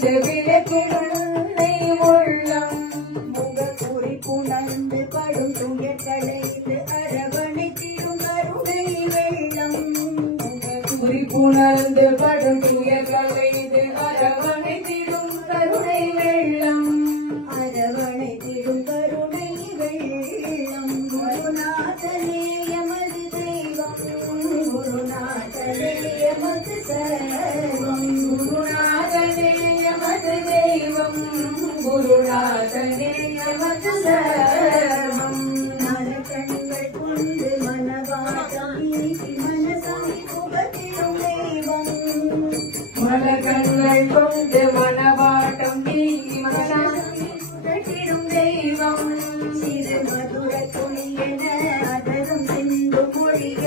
புணர்ந்து விளக்கிடுள்ளை உள்ளம் முகக்குறி புணர்ந்து படும் துயர் களைந்து அரவணைத்திடும் கருணை வெள்ளம் குறி புணர்ந்து படும் துயர் களைந்து அரவணைத்திடும் கருணை வெள்ளம் அரவணைத்திடும் கருணை வெள்ளம் குருநாதனே எமது தெய்வம் குருநாதனே எமது சர்வம் குருநாதனே எமது தெய்வம் குருநாதனே எமது சர்வம் மனக்கண்கள் கொண்டு மனவாட்டம் நீக்கி மனசாமி புகத்திடும் தெய்வம் மனக்கண்கள் கொண்டு மனவாட்டம் நீங்கி மனசாமி புகத்திடும் தெய்வம் சிறு மதுர துணியென அதரும் சிந்து மொழிய